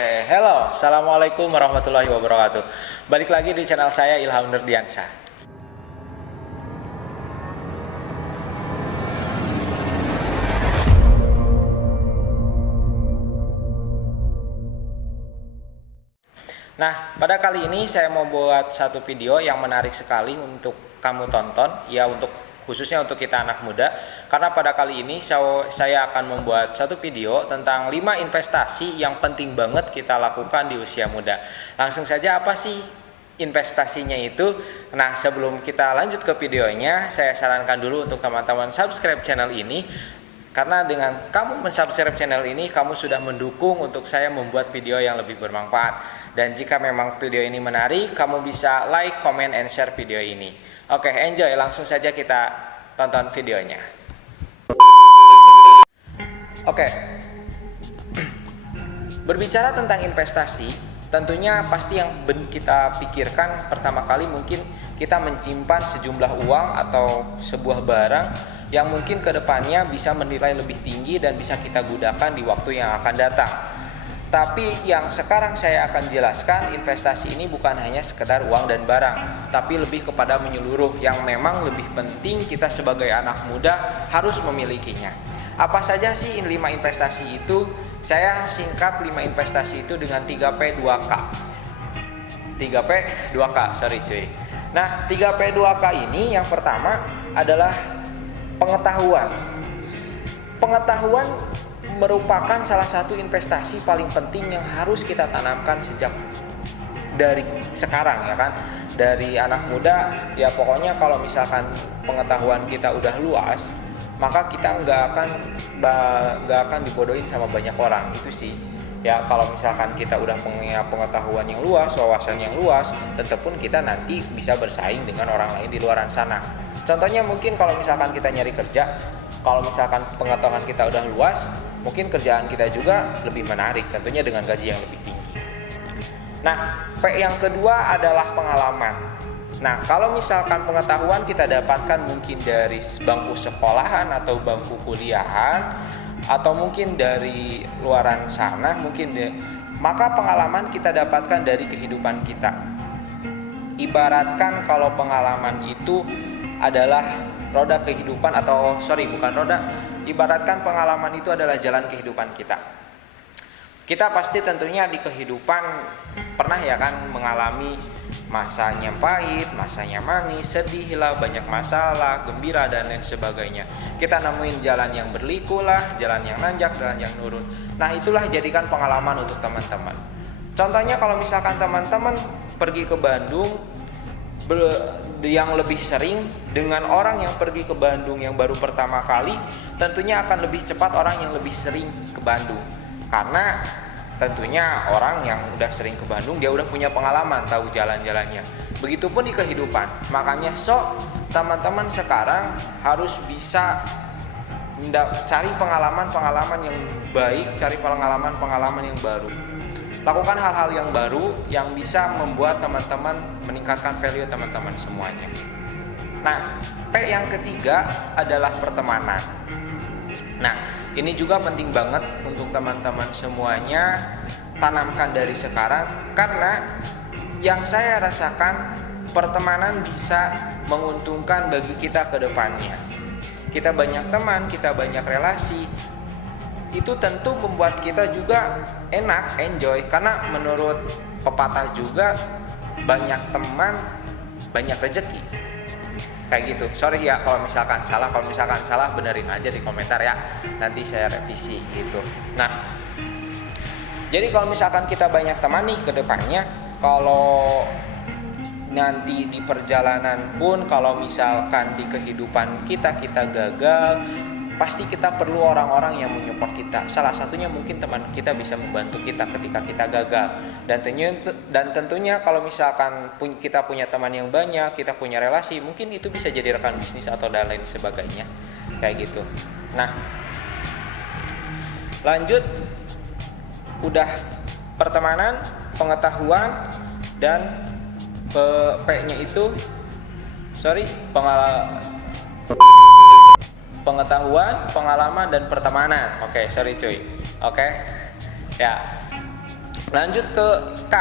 Hello, assalamualaikum warahmatullahi wabarakatuh. Balik lagi di channel saya Ilham Nurdiansyah. Nah, pada kali ini saya mau buat satu video yang menarik sekali untuk kamu tonton, ya khususnya untuk kita anak muda. Karena pada kali ini saya akan membuat satu video tentang 5 investasi yang penting banget kita lakukan di usia muda. Langsung saja, apa sih investasinya itu? Nah, sebelum kita lanjut ke videonya, saya sarankan dulu untuk teman-teman subscribe channel ini. Karena dengan kamu mensubscribe channel ini, kamu sudah mendukung untuk saya membuat video yang lebih bermanfaat. Dan jika memang video ini menarik, kamu bisa like, comment, and share video ini. Oke, enjoy. Langsung saja kita tonton videonya. Oke. Berbicara tentang investasi, tentunya pasti yang kita pikirkan pertama kali mungkin kita menyimpan sejumlah uang atau sebuah barang yang mungkin kedepannya bisa menilai lebih tinggi dan bisa kita gunakan di waktu yang akan datang. Tapi yang sekarang saya akan jelaskan, investasi ini bukan hanya sekedar uang dan barang, tapi lebih kepada menyeluruh yang memang lebih penting kita sebagai anak muda harus memilikinya. Apa saja sih 5 investasi itu? Saya singkat 5 investasi itu dengan 3P 2K. 3P 2K, sorry cuy. Nah, 3P 2K ini yang pertama adalah pengetahuan. Pengetahuan merupakan salah satu investasi paling penting yang harus kita tanamkan sejak dari sekarang, ya kan. Dari anak muda, ya pokoknya kalau misalkan pengetahuan kita udah luas, maka kita nggak akan dibodohin sama banyak orang, itu sih. Ya, kalau misalkan kita udah punya pengetahuan yang luas, wawasan yang luas, tentu pun kita nanti bisa bersaing dengan orang lain di luar sana. Contohnya mungkin kalau misalkan kita nyari kerja, kalau misalkan pengetahuan kita udah luas, mungkin kerjaan kita juga lebih menarik, tentunya dengan gaji yang lebih tinggi. Nah, P yang kedua adalah pengalaman. Nah, kalau misalkan pengetahuan kita dapatkan mungkin dari bangku sekolahan atau bangku kuliahan, atau mungkin dari luaran sana, maka pengalaman kita dapatkan dari kehidupan kita. Ibaratkan kalau pengalaman itu adalah roda kehidupan, atau bukan roda, ibaratkan pengalaman itu adalah jalan kehidupan kita. Kita pasti tentunya di kehidupan pernah, ya kan, mengalami masanya pahit, masanya manis, sedih lah, banyak masalah, gembira, dan lain sebagainya. Kita nemuin jalan yang berliku lah, jalan yang nanjak, jalan yang nurun. Nah, itulah jadikan pengalaman untuk teman-teman. Contohnya kalau misalkan teman-teman pergi ke Bandung, yang lebih sering dengan orang yang pergi ke Bandung yang baru pertama kali, tentunya akan lebih cepat orang yang lebih sering ke Bandung. Karena tentunya orang yang udah sering ke Bandung, dia udah punya pengalaman, tahu jalan-jalannya. Begitupun di kehidupan. Makanya teman-teman sekarang harus bisa cari pengalaman-pengalaman yang baik, cari pengalaman-pengalaman yang baru. Lakukan hal-hal yang baru yang bisa membuat teman-teman meningkatkan value teman-teman semuanya. Nah, P yang ketiga adalah pertemanan. Nah, ini juga penting banget untuk teman-teman semuanya tanamkan dari sekarang, karena yang saya rasakan pertemanan bisa menguntungkan bagi kita ke depannya. Kita banyak teman, kita banyak relasi, itu tentu membuat kita juga enak, enjoy. Karena menurut pepatah juga, banyak teman, banyak rezeki. Kayak gitu. Sorry ya kalau misalkan salah benerin aja di komentar ya. Nanti saya revisi gitu. Nah, jadi kalau misalkan kita banyak teman nih ke depannya, kalau nanti di perjalanan pun, kalau misalkan di kehidupan kita gagal, pasti kita perlu orang-orang yang menyupport kita. Salah satunya mungkin teman kita bisa membantu kita ketika kita gagal. Dan tentunya kalau misalkan kita punya teman yang banyak, kita punya relasi, mungkin itu bisa jadi rekan bisnis atau dan lain sebagainya. Kayak gitu. Nah, lanjut. Udah pertemanan, pengetahuan, dan P-nya itu pengetahuan, pengalaman, dan pertemanan. Oke, sorry cuy. Oke. Ya. Lanjut ke K.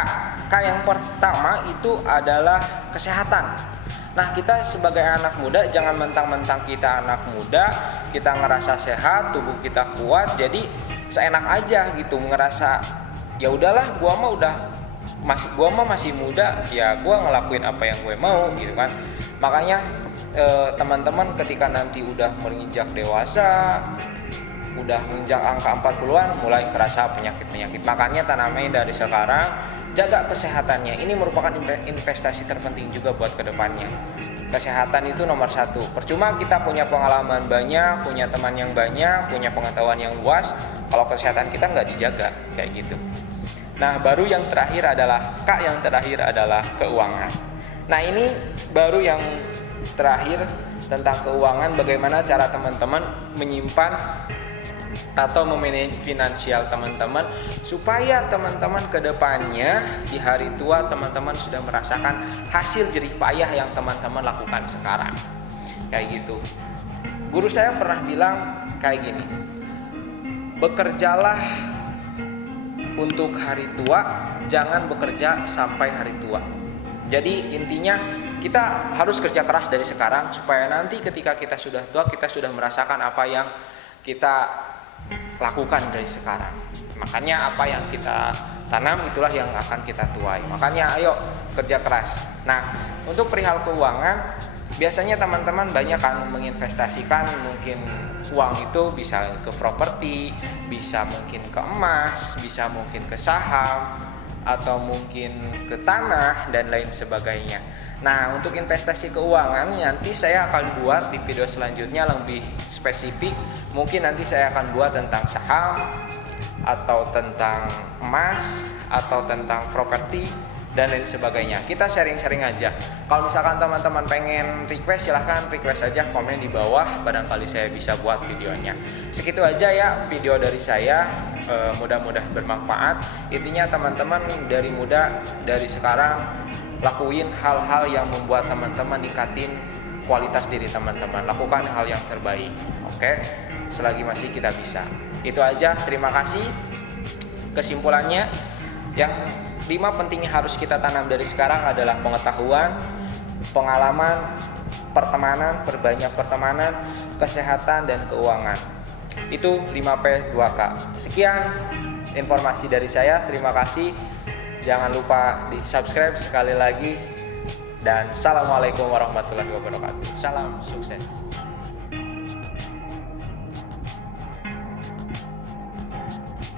K yang pertama itu adalah kesehatan. Nah, kita sebagai anak muda jangan mentang-mentang kita anak muda, kita ngerasa sehat, tubuh kita kuat, jadi seenak aja gitu ngerasa ya udahlah, gua mah masih muda, ya gua ngelakuin apa yang gue mau gitu kan. Makanya teman-teman ketika nanti udah menginjak dewasa, udah menginjak angka 40-an mulai kerasa penyakit-penyakit. Makanya tanamin dari sekarang, jaga kesehatannya. Ini merupakan investasi terpenting juga buat kedepannya. Kesehatan itu nomor satu. Percuma kita punya pengalaman banyak, punya teman yang banyak, punya pengetahuan yang luas, kalau kesehatan kita nggak dijaga kayak gitu. Nah, baru yang terakhir adalah K yang terakhir adalah keuangan. Nah, ini baru yang terakhir tentang keuangan, bagaimana cara teman-teman menyimpan atau memanage finansial teman-teman supaya teman-teman ke depannya di hari tua teman-teman sudah merasakan hasil jerih payah yang teman-teman lakukan sekarang. Kayak gitu. Guru saya pernah bilang kayak gini. Bekerjalah untuk hari tua, jangan bekerja sampai hari tua. Jadi intinya kita harus kerja keras dari sekarang supaya nanti ketika kita sudah tua kita sudah merasakan apa yang kita lakukan dari sekarang. Makanya apa yang kita tanam itulah yang akan kita tuai. Makanya ayo kerja keras. Nah, untuk perihal keuangan, biasanya teman-teman banyak kan menginvestasikan mungkin uang itu bisa ke properti, bisa mungkin ke emas, bisa mungkin ke saham, atau mungkin ke tanah dan lain sebagainya. Nah, untuk investasi keuangan nanti saya akan buat di video selanjutnya lebih spesifik. Mungkin nanti saya akan buat tentang saham atau tentang emas atau tentang properti dan lain sebagainya. Kita sharing-sharing aja. Kalau misalkan teman-teman pengen request, silahkan request aja, komen di bawah, barangkali saya bisa buat videonya. Segitu aja ya video dari saya, mudah-mudahan bermanfaat. Intinya teman-teman dari sekarang lakuin hal-hal yang membuat teman-teman ningkatin kualitas diri teman-teman. Lakukan hal yang terbaik, oke? Selagi masih kita bisa. Itu aja, terima kasih. Kesimpulannya, yang 5 pentingnya harus kita tanam dari sekarang adalah pengetahuan, pengalaman, pertemanan, perbanyak pertemanan, kesehatan, dan keuangan. Itu 5P 2K. Sekian informasi dari saya, terima kasih. Jangan lupa di subscribe sekali lagi. Dan assalamualaikum warahmatullahi wabarakatuh. Salam sukses.